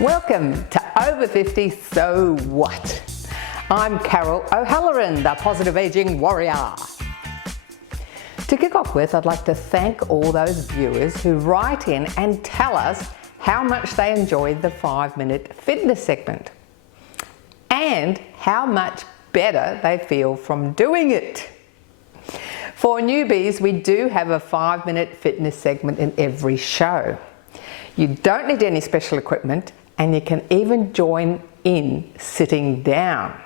Welcome to Over 50 So What? I'm Carol O'Halloran, the Positive Aging Warrior. To kick off with, I'd like to thank all those viewers who write in and tell us how much they enjoyed the 5-minute fitness segment and how much better they feel from doing it. For newbies, we do have a 5-minute fitness segment in every show. You don't need any special equipment, and you can even join in sitting down.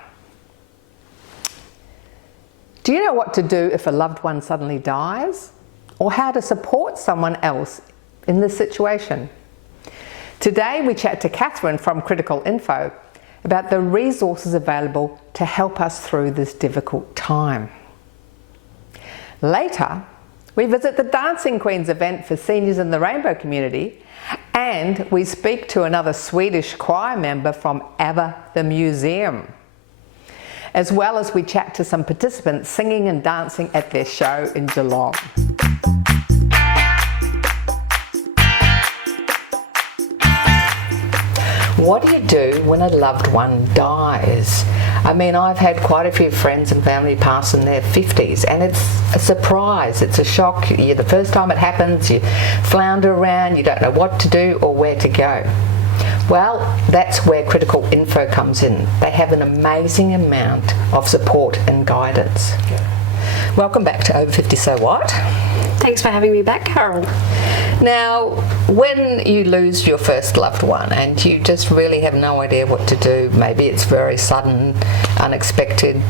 Do you know what to do if a loved one suddenly dies? Or how to support someone else in this situation? Today we chat to Catherine from Critical Info about the resources available to help us through this difficult time. Later, we visit the Dancing Queens event for seniors in the Rainbow community, and we speak to another Swedish choir member from ABBA The Museum, as well as we chat to some participants singing and dancing at their show in Geelong. What do you do when a loved one dies? I mean, I've had quite a few friends and family pass in their 50s, and it's a surprise, it's a shock. The first time it happens, you flounder around, you don't know what to do or where to go. Well, that's where Critical Info comes in. They have an amazing amount of support and guidance. Welcome back to Over 50 So What? Thanks for having me back, Carol. Now, when you lose your first loved one and you just really have no idea what to do, maybe it's very sudden, unexpected,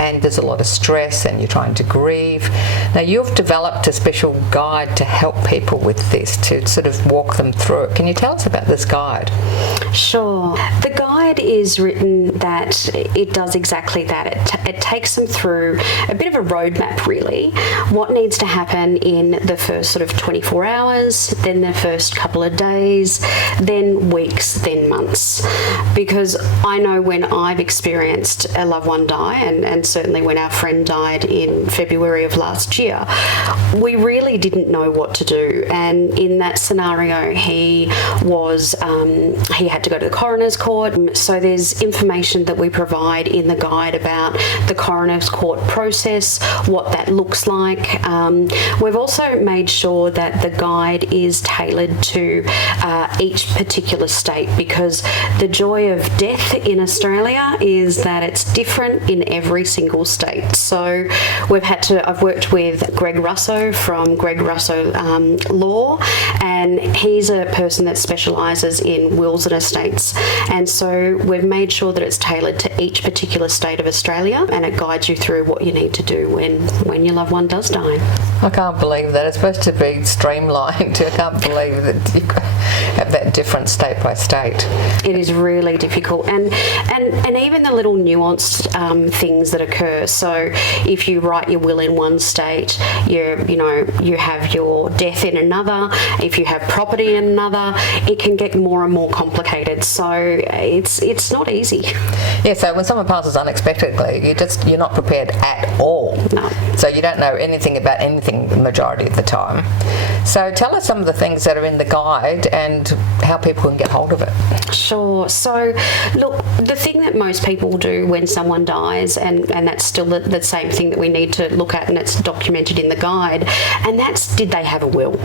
and there's a lot of stress and you're trying to grieve. Now, you've developed a special guide to help people with this, to sort of walk them through it. Can you tell us about this guide? Sure. The guide is written that it does exactly that. It takes them through a bit of a roadmap, really. What needs to happen in the first sort of 24 hours, then the first couple of days, then weeks, then months. Because I know when I've experienced a loved one die, and certainly when our friend died in February of last year, we really didn't know what to do. And in that scenario, he had to go to the coroner's court. So there's information that we provide in the guide about the coroner's court process, what that looks like. We've also made sure that the guide is tailored to each particular state, because the joy of death in Australia is that it's different in every single state. So I've worked with Greg Russo from Greg Russo Law, and he's a person that specialises in wills and estates, and so we've made sure that it's tailored to each particular state of Australia, and it guides you through what you need to do when your loved one does die. I can't believe that. It's supposed to be streamlined. I can't believe that you have that different state by state. It is really difficult, and even the little nuanced things that occur. So if you write your will in one state, you have your death in another. If you have property in another, it can get more and more complicated. So it's not easy. Yeah. So when someone passes unexpectedly, you're not prepared at all. No. So you don't know anything about anything the majority of the time. So tell us some of the things that are in the guide and how people can get hold of it. Sure. So look, the thing that most people do when someone dies, and that's still the same thing that we need to look at, and it's documented in the guide, and that's, did they have a will?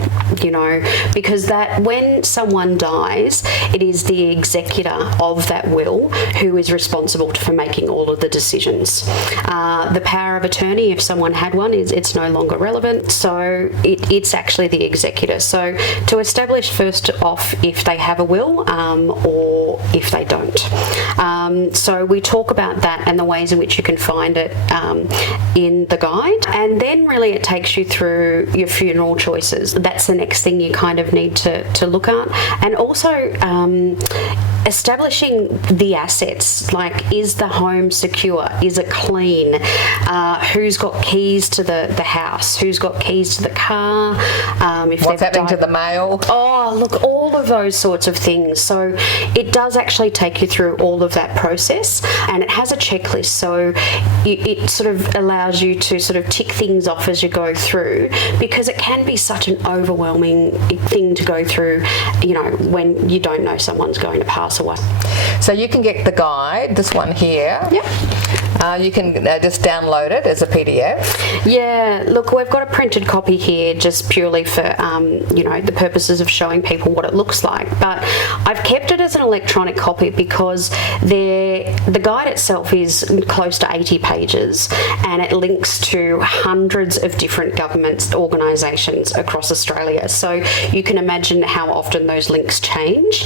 Because that when someone dies, it is the executor of that will who is responsible for making all of the decisions. The power of attorney, if someone had one, it's no longer relevant, so it's actually the executor. So to establish first off if they have a will or if they don't. So we talk about that and the ways in which you can find it in the guide. And then really it takes you through your funeral choices. That's the next thing you kind of need to look at. And also establishing the assets, like is the home secure, is it clean, who's got keys to the house, who's got keys to the car, what's happening to the mail. Oh, look, all of those sorts of things. So it does actually take you through all of that process, and it has a checklist, so it sort of allows you to sort of tick things off as you go through, because it can be such an overwhelming thing to go through, you know, when you don't know someone's going to pass away. So you can get the guide, this one here. Yep. You can just download it as a PDF. Yeah, look, we've got a printed copy here just purely for, you know, the purposes of showing people what it looks like. But I've kept it as an electronic copy because the guide itself is close to 80 pages, and it links to hundreds of different government organisations across Australia. So you can imagine how often those links change.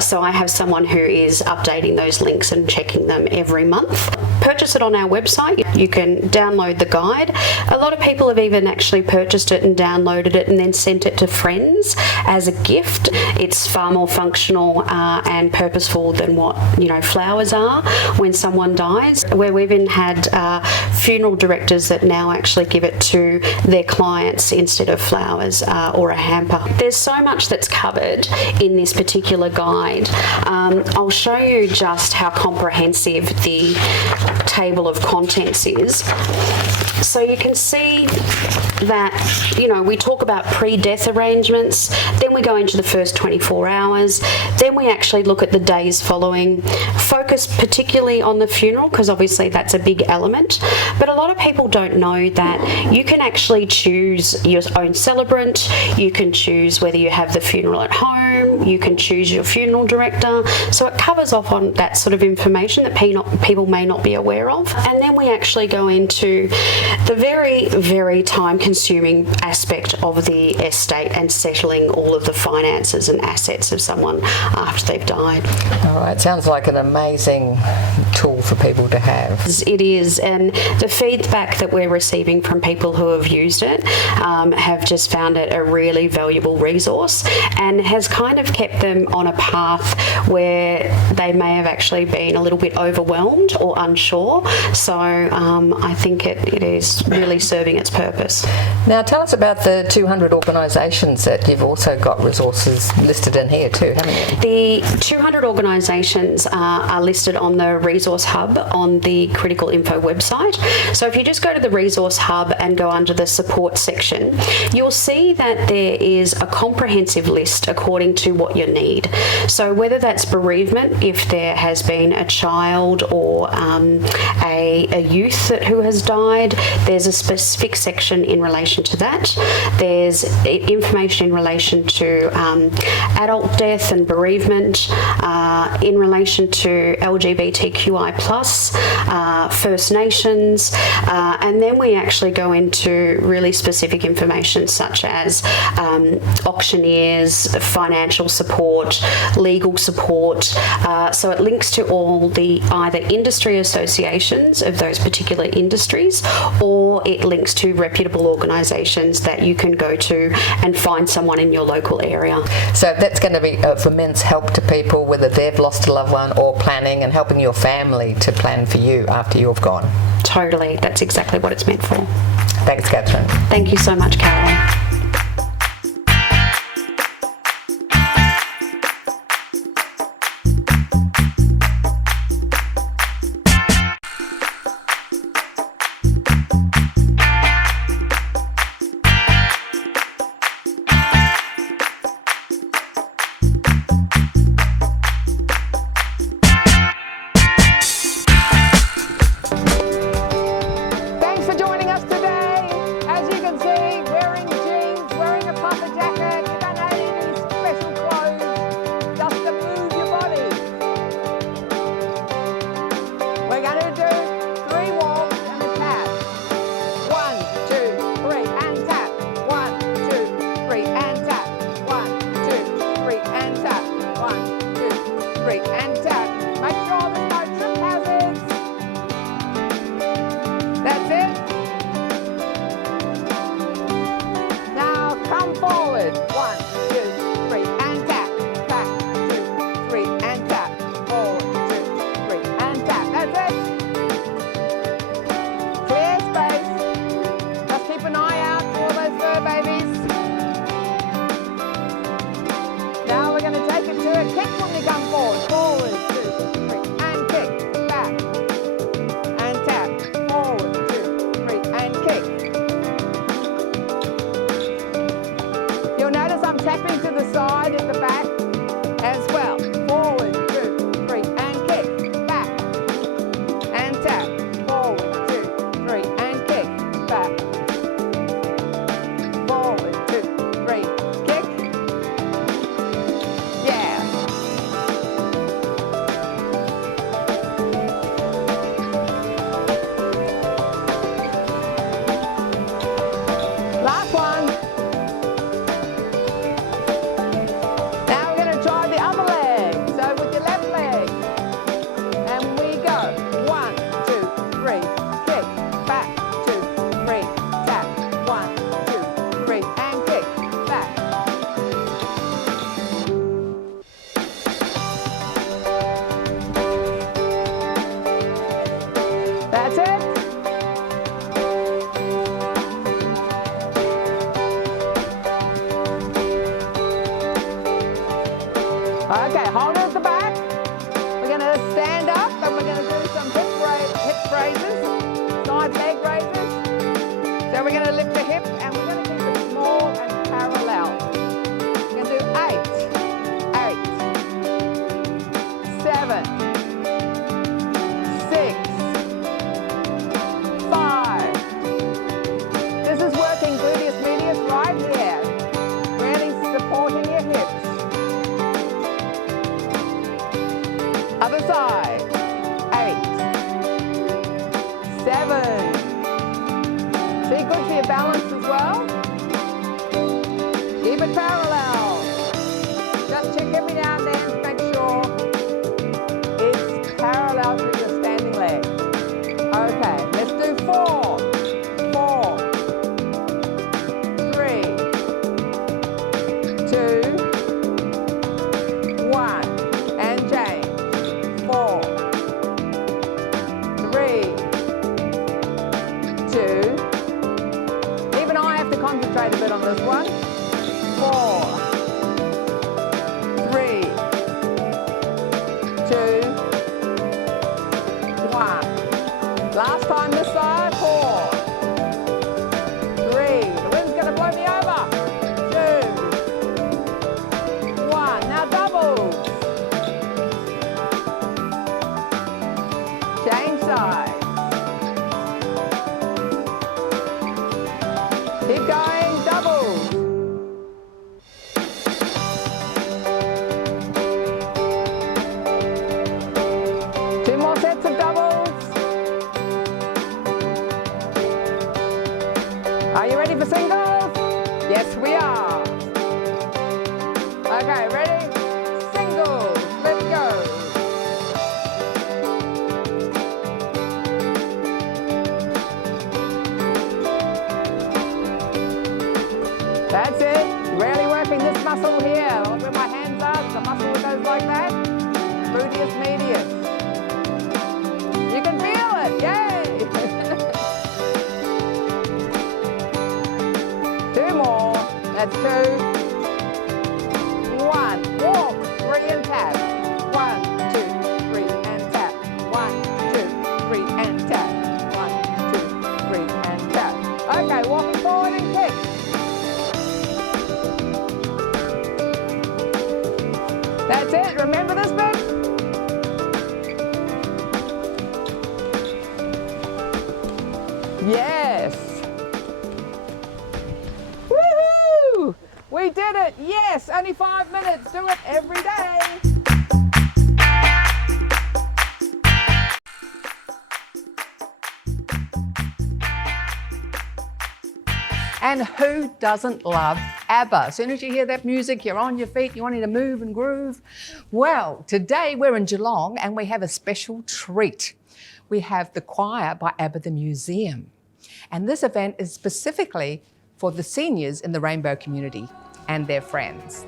So I have someone who is updating those links and checking them every month. Purchase it on our website. You can download the guide. A lot of people have even actually purchased it and downloaded it and then sent it to friends as a gift. It's far more functional and purposeful than what, you know, flowers are when someone dies, where we've even had funeral directors that now actually give it to their clients instead of flowers or a hamper. There's so much that's covered in this particular guide. I'll show you just how comprehensive the table of contents is. So you can see that, you know, we talk about pre-death arrangements, then we go into the first 24 hours, then we actually look at the days following, focus particularly on the funeral because obviously that's a big element, but a lot of people don't know that you can actually choose your own celebrant, you can choose whether you have the funeral at home, you can choose your funeral director, so it covers off on that sort of information that people may not be aware of. And then we actually go into the very, very time-consuming aspect of the estate and settling all of the finances and assets of someone after they've died. All right, sounds like an amazing tool for people to have. It is, and the feedback that we're receiving from people who have used it have just found it a really valuable resource and has kind of kept them on a path where they may have actually been a little bit overwhelmed or unsure. So I think it is really serving its purpose. Now tell us about the 200 organisations that you've also got resources listed in here too, haven't you? The 200 organisations are listed on the Resource Hub on the Critical Info website. So if you just go to the Resource Hub and go under the support section, you'll see that there is a comprehensive list according to what you need. So whether that's bereavement, if there has been a child or a youth who has died, there's a specific section in relation to that. There's information in relation to adult death and bereavement, in relation to LGBTQI+, First Nations, and then we actually go into really specific information such as auctioneers, financial support, legal support. So it links to all the either industry associations of those particular industries, or it links to reputable organisations that you can go to and find someone in your local area. So that's going to be of immense help to people whether they've lost a loved one or planning and helping your family to plan for you after you've gone. Totally, that's exactly what it's meant for. Thanks, Catherine. Thank you so much, Carol. Thanks for joining us today. As you can see, we're in lift the hip and we're going to keep it small and parallel. We're going to do 8, 7, 6, 5. This is working gluteus medius right here. Really supporting your hips. Other side. 8, 7. See, good for your balance as well. Keep it parallel. Just check every now and then to make sure it's parallel to your standing leg. Okay, let's do 4, 4, 3, 2, 1, and change. 4, 3, 2. Even I have to concentrate a bit on this one. 4, 3, 2, 1. Last time this side. 4, 3. The wind's going to blow me over. 2, 1. Now doubles. Change sides. Keep going, doubles. Two more sets of doubles. Are you ready for singles? Yes, we are. Okay, ready? Singles, let's go. That's it. Really working this muscle here. Where my hands are, the muscle that goes like that. Gluteus medius. You can feel it. Yay! 2 more. That's 2. 1. Walk. 3 and tap. 1, 2, 3 and tap. 1, 2, 3 and tap. 1, 2, 3 and tap. Okay, walking forward and kick. That's it. Remember this bit? Yes. Woohoo! We did it. Yes. Only 5 minutes. Do it every day. And who doesn't love ABBA? As soon as you hear that music, you're on your feet, you're wanting to move and groove. Well, today we're in Geelong and we have a special treat. We have the choir by ABBA The Museum. And this event is specifically for the seniors in the Rainbow community and their friends.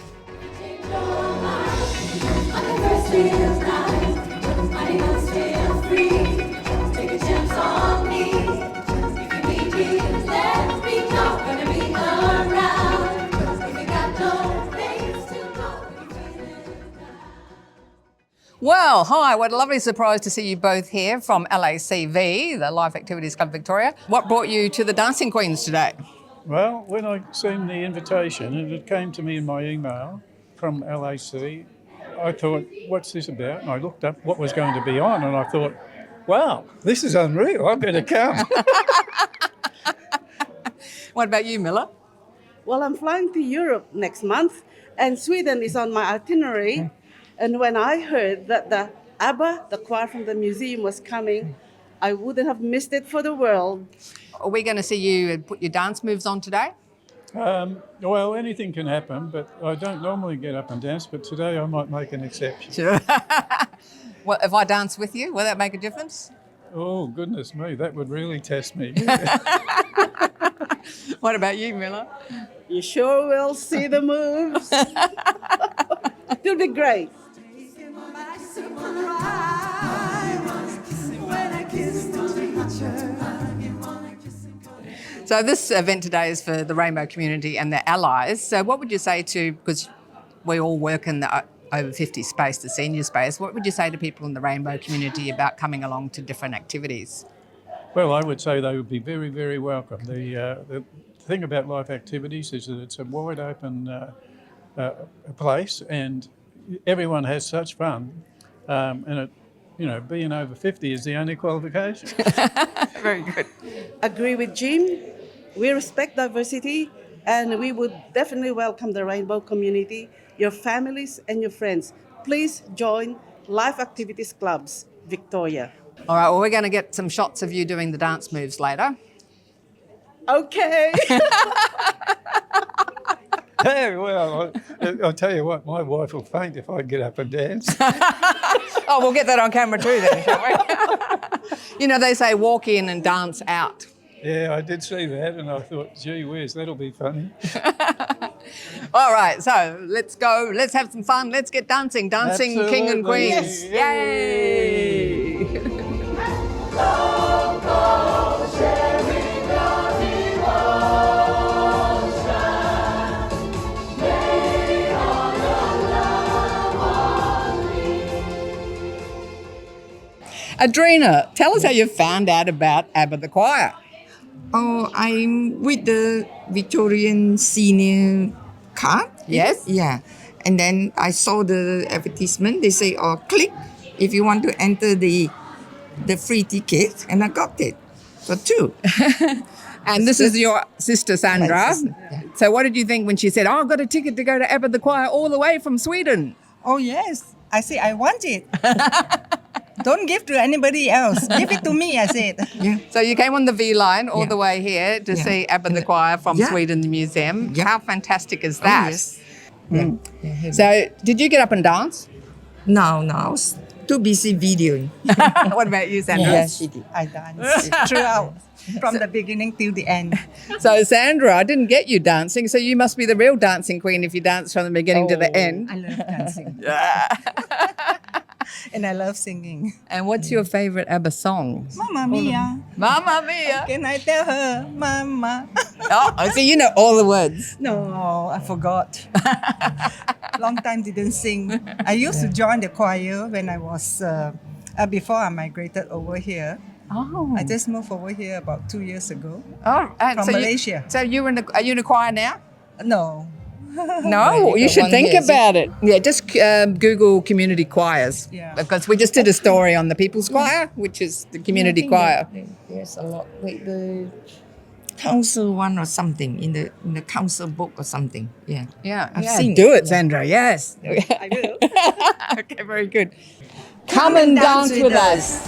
Well, hi, what a lovely surprise to see you both here from LACV, the Life Activities Club Victoria. What brought you to the Dancing Queens today? Well, when I seen the invitation and it came to me in my email from LAC, I thought, what's this about? And I looked up what was going to be on and I thought, wow, this is unreal, I better come. What about you, Miller? Well, I'm flying to Europe next month and Sweden is on my itinerary. And when I heard that the ABBA, the choir from the museum, was coming, I wouldn't have missed it for the world. Are we going to see you put your dance moves on today? Well, anything can happen, but I don't normally get up and dance, but today I might make an exception. Sure. Well, if I dance with you, will that make a difference? Oh, goodness me, that would really test me. What about you, Miller? You sure will see the moves. It'll be great. So this event today is for the Rainbow community and their allies. So what would you say to, because we all work in the over 50 space, the senior space, what would you say to people in the Rainbow community about coming along to different activities? Well, I would say they would be very, very welcome. The thing about life activities is that it's a wide open place, and everyone has such fun. And it, being over 50 is the only qualification. Very good. Agree with Jim. We respect diversity and we would definitely welcome the rainbow community, your families and your friends. Please join Life Activities Clubs, Victoria. All right, well, we're going to get some shots of you doing the dance moves later. Okay. Hey, well, I'll tell you what, my wife will faint if I get up and dance. Oh, we'll get that on camera too then, shall we? They say walk in and dance out. Yeah, I did see that, and I thought, gee whiz, that'll be funny. All right, so let's go. Let's have some fun. Let's get dancing. Dancing king and Absolutely. queens. Yes. Yay! Adrena, tell us how you found out about ABBA the Choir. Oh, I'm with the Victorian Senior card. Yes. Yeah. And then I saw the advertisement. They say, oh, click if you want to enter the free ticket. And I got it for 2. And this is your sister, Sandra. My sister, yeah. So what did you think when she said, oh, I've got a ticket to go to ABBA the Choir all the way from Sweden? Oh, yes. I say, I want it. Don't give to anybody else. Give it to me, I said. Yeah. So you came on the V line all Yeah. the way here to Yeah. see ABBA the Choir from Yeah. Sweden the Museum. Yeah. How fantastic is Oh, that? yes. Mm. Yeah. So did you get up and dance? No, I was too busy videoing. What about you, Sandra? Yes, she did. I dance throughout, from the beginning till the end. So Sandra, I didn't get you dancing, so you must be the real dancing queen if you dance from the beginning to the end. I love dancing. And I love singing. And what's your favourite ABBA song? Mamma mia. Mamma Mia! Can I tell her, Mama? Oh, so you know all the words. No, I forgot. Long time didn't sing. I used to join the choir when I was, before I migrated over here. Oh. I just moved over here about 2 years ago. Oh, and From so Malaysia. So are you in a choir now? No. No, you should one think here, is it? about it. Yeah, just Google community choirs. Yeah. Because we just did a story on the People's Choir, which is the community choir. There's a lot. Wait, the council one or something in the council book or something. Yeah. Yeah, I've yeah. seen Do it. it, Sandra. Yes. I will. Okay, very good. Come and dance with us.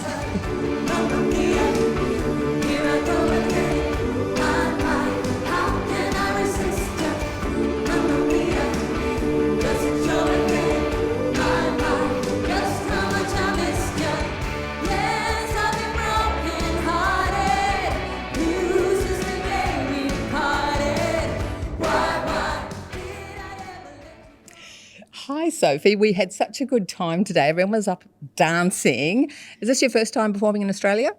Hi, Sophie. We had such a good time today. Everyone was up dancing. Is this your first time performing in Australia?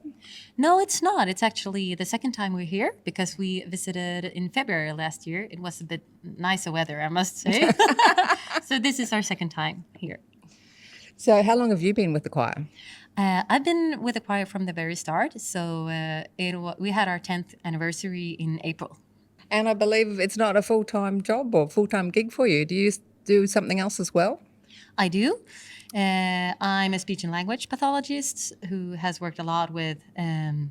No, it's not. It's actually the second time we're here because we visited in February last year. It was a bit nicer weather, I must say. So this is our second time here. So how long have you been with the choir? I've been with the choir from the very start. So we had our 10th anniversary in April. And I believe it's not a full-time job or full-time gig for you. Do you do something else as well? I do. I'm a speech and language pathologist who has worked a lot with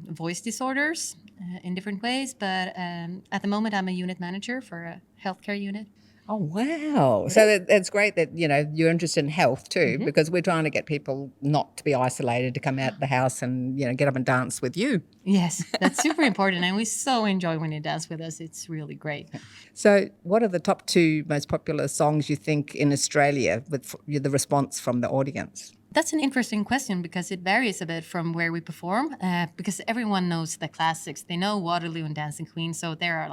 voice disorders in different ways. But at the moment, I'm a unit manager for a healthcare unit. Oh, wow. So that's great that, you're interested in health too, because we're trying to get people not to be isolated, to come out of the house and, get up and dance with you. Yes, that's super important. And we so enjoy when you dance with us. It's really great. So what are the top 2 most popular songs you think in Australia with the response from the audience? That's an interesting question because it varies a bit from where we perform because everyone knows the classics. They know Waterloo and Dancing Queen, so they are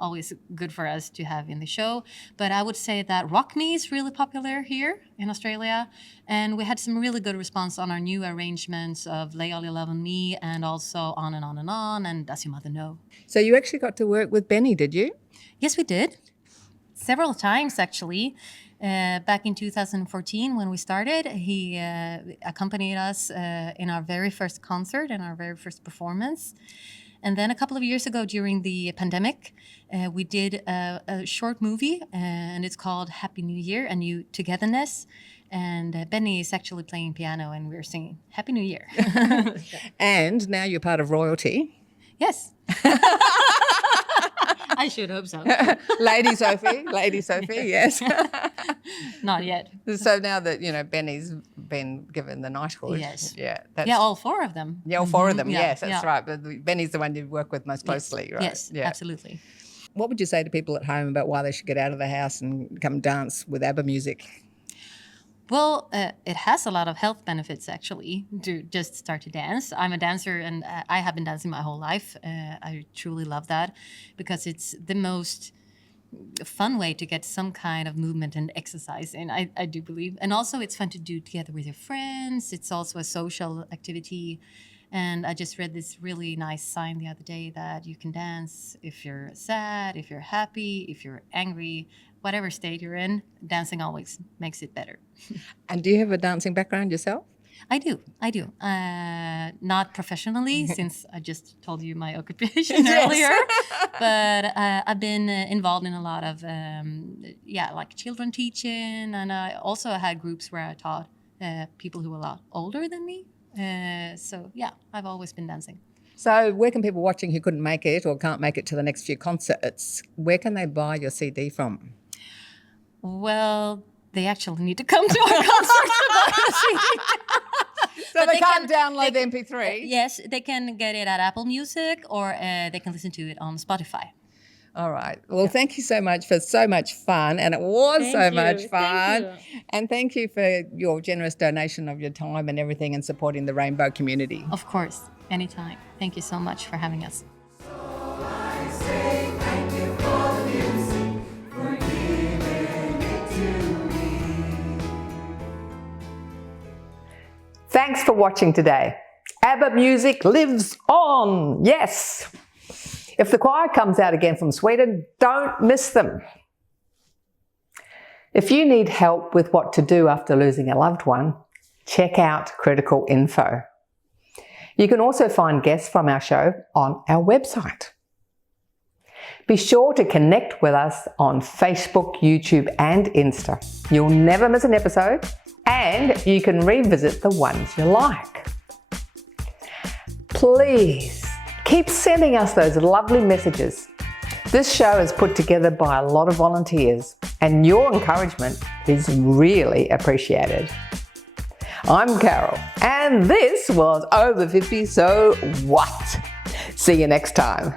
always good for us to have in the show. But I would say that Rock Me is really popular here in Australia. And we had some really good response on our new arrangements of Lay All Your Love on Me and also On and On and On and Does Your Mother Know? So you actually got to work with Benny, did you? Yes, we did. Several times, actually. Back in 2014, when we started, he accompanied us in our very first concert and our very first performance. And then a couple of years ago, during the pandemic, we did a short movie, and it's called Happy New Year, A New Togetherness. And Benny is actually playing piano, and we're singing Happy New Year. And now you're part of royalty. Yes. I should hope so. Lady Sophie, yes. Not yet. So now that, Benny's been given the knighthood. Yes. Yeah. All four of them. Yeah, all four of them, Yeah, yes, that's yeah. right. But Benny's the one you work with most closely, right? Yes, absolutely. What would you say to people at home about why they should get out of the house and come dance with ABBA music? Well, it has a lot of health benefits, actually, to just start to dance. I'm a dancer, and I have been dancing my whole life. I truly love that because it's the most fun way to get some kind of movement and exercise in, I do believe. And also, it's fun to do together with your friends. It's also a social activity. And I just read this really nice sign the other day that you can dance if you're sad, if you're happy, if you're angry, whatever state you're in, dancing always makes it better. And do you have a dancing background yourself? I do. Not professionally, since I just told you my occupation earlier. But I've been involved in a lot of, like children teaching. And I also had groups where I taught people who were a lot older than me. I've always been dancing. So where can people watching who couldn't make it or can't make it to the next few concerts, where can they buy your CD from? Well, they actually need to come to our concerts to buy the CD. So they can't download the MP3? Yes, they can get it at Apple Music, or they can listen to it on Spotify. All right. Well, thank you so much for so much fun, and it was much fun. And thank you for your generous donation of your time and everything and supporting the rainbow community. Of course, anytime. Thank you so much for having us. Thanks for watching today. ABBA music lives on. Yes. If the choir comes out again from Sweden, don't miss them. If you need help with what to do after losing a loved one, check out Critical Info. You can also find guests from our show on our website. Be sure to connect with us on Facebook, YouTube, and Insta. You'll never miss an episode, and you can revisit the ones you like. Please keep sending us those lovely messages. This show is put together by a lot of volunteers, and your encouragement is really appreciated. I'm Carol, and this was Over 50 So What? See you next time.